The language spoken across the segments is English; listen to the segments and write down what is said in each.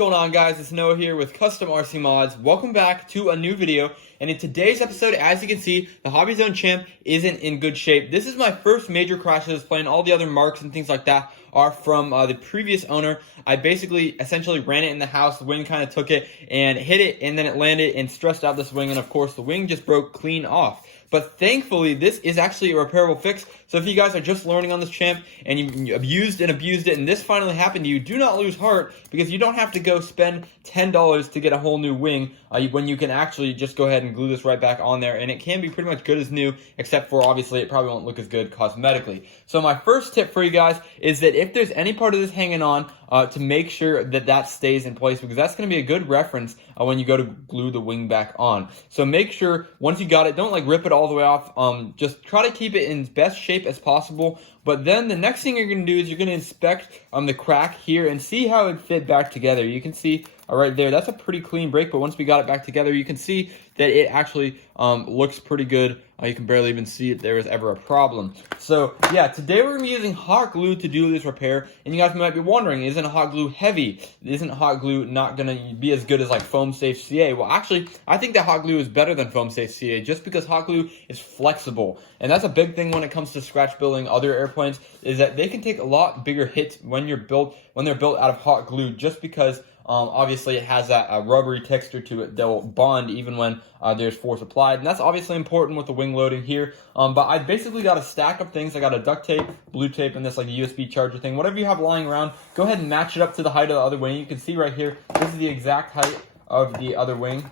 going on, guys? It's Noah here with Custom RC Mods. Welcome back to a new video. And in today's episode, as you can see, the HobbyZone champ isn't in good shape. This is my first major crash that I was playing. All the other marks and things like that are from the previous owner. I basically essentially ran it in the house. The wing kind of took it and hit it, and then it landed and stressed out this wing. And of course, the wing just broke clean off. But thankfully, this is actually a repairable fix. So if you guys are just learning on this champ and you abused it, and this finally happened to you, do not lose heart, because you don't have to go spend $10 to get a whole new wing when you can actually just go ahead and glue this right back on there. And it can be pretty much good as new, except for obviously it probably won't look as good cosmetically. So my first tip for you guys is that if there's any part of this hanging on, to make sure that that stays in place, because that's going to be a good reference when you go to glue the wing back on. So make sure once you got it, don't like rip it all the way off. Just try to keep it in best shape as possible. But then the next thing you're going to do is you're going to inspect the crack here and see how it fit back together. You can see right there, that's a pretty clean break, but once we got it back together, you can see that it actually looks pretty good. You can barely even see if there was ever a problem. So yeah, today we're going to be using hot glue to do this repair. And you guys might be wondering, isn't hot glue heavy? Isn't hot glue not going to be as good as like foam safe CA? Well, actually, I think that hot glue is better than foam safe CA just because hot glue is flexible. And that's a big thing when it comes to scratch building other airplanes, is that they can take a lot bigger hits when they're built out of hot glue, just because obviously it has that rubbery texture to it that will bond even when there's force applied. And that's obviously important with the wing loading here. But I basically got a stack of things. I got a duct tape, blue tape, and this like USB charger thing. Whatever you have lying around, go ahead and match it up to the height of the other wing. You can see right here, this is the exact height of the other wing,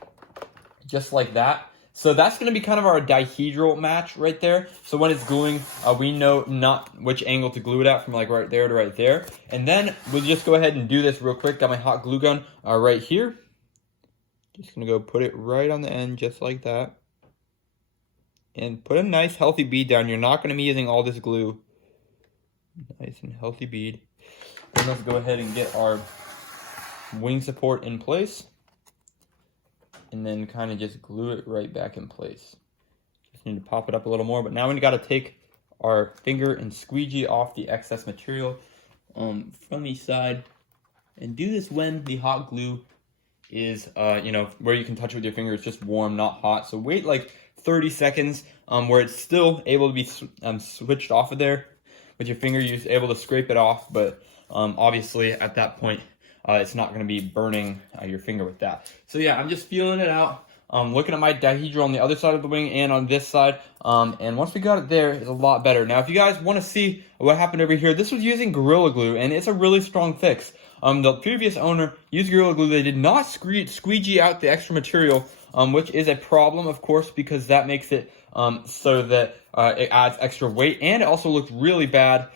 just like that. So that's going to be kind of our dihedral match right there. So when it's gluing, we know not which angle to glue it at, from like right there to right there. And then we'll just go ahead and do this real quick. Got my hot glue gun right here. Just going to go put it right on the end just like that. And put a nice healthy bead down. You're not going to be using all this glue. Nice and healthy bead. Then let's go ahead and get our wing support in place. And then kind of just glue it right back in place. Just need to pop it up a little more. But now we got to take our finger and squeegee off the excess material from each side. And do this when the hot glue is, where you can touch it with your finger. It's just warm, not hot. So wait like 30 seconds where it's still able to be switched off of there. With your finger, you're able to scrape it off. But obviously at that point, it's not going to be burning your finger with that. So yeah, I'm just feeling it out. Looking at my dihedral on the other side of the wing and on this side. And once we got it there, it's a lot better. Now, if you guys want to see what happened over here, this was using Gorilla Glue, and it's a really strong fix. The previous owner used Gorilla Glue. They did not squeegee out the extra material, which is a problem, of course, because that makes it so that it adds extra weight, and it also looked really bad.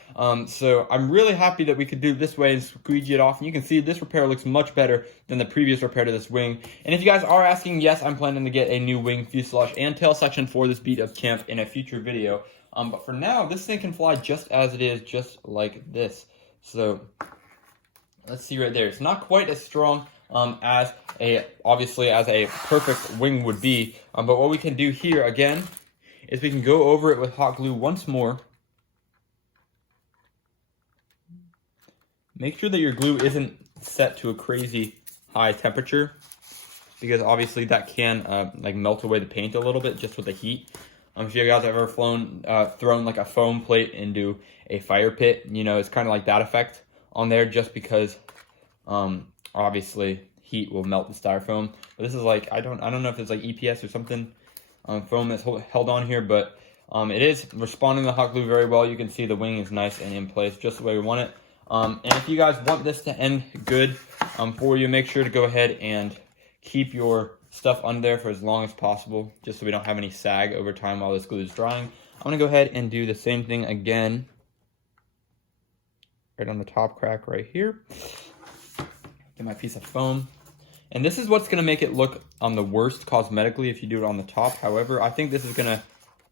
So I'm really happy that we could do it this way and squeegee it off. And you can see this repair looks much better than the previous repair to this wing. And if you guys are asking, yes, I'm planning to get a new wing fuselage and tail section for this beat up champ in a future video. But for now, this thing can fly just as it is, just like this. So let's see right there. It's not quite as strong as a perfect wing would be. But what we can do here again is we can go over it with hot glue once more. Make sure that your glue isn't set to a crazy high temperature, because obviously that can like melt away the paint a little bit just with the heat. If you guys have ever thrown like a foam plate into a fire pit, it's kind of like that effect on there, just because obviously heat will melt the styrofoam. But this is like, I don't know if it's like EPS or something, foam that's held on here, but it is responding to the hot glue very well. You can see the wing is nice and in place just the way we want it. And if you guys want this to end good for you, make sure to go ahead and keep your stuff under there for as long as possible, just so we don't have any sag over time while this glue is drying. I'm going to go ahead and do the same thing again, right on the top crack right here. Get my piece of foam. And this is what's going to make it look the worst cosmetically if you do it on the top. However, I think this is going to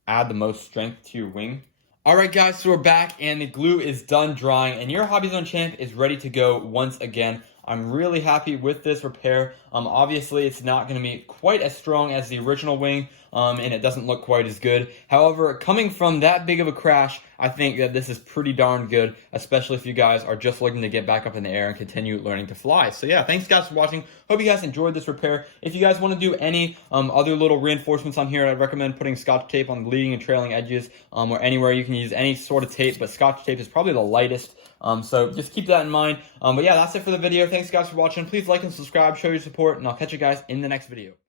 add the most strength to your wing. Alright guys, so we're back and the glue is done drying and your HobbyZone champ is ready to go once again. I'm really happy with this repair. Obviously it's not going to be quite as strong as the original wing, and it doesn't look quite as good. However, coming from that big of a crash, I think that this is pretty darn good, especially if you guys are just looking to get back up in the air and continue learning to fly. So yeah, thanks guys for watching. Hope you guys enjoyed this repair. If you guys want to do any other little reinforcements on here, I'd recommend putting Scotch tape on the leading and trailing edges, or anywhere. You can use any sort of tape, but Scotch tape is probably the lightest. So just keep that in mind. But yeah, that's it for the video. Thanks guys for watching. Please like and subscribe, show your support, and I'll catch you guys in the next video.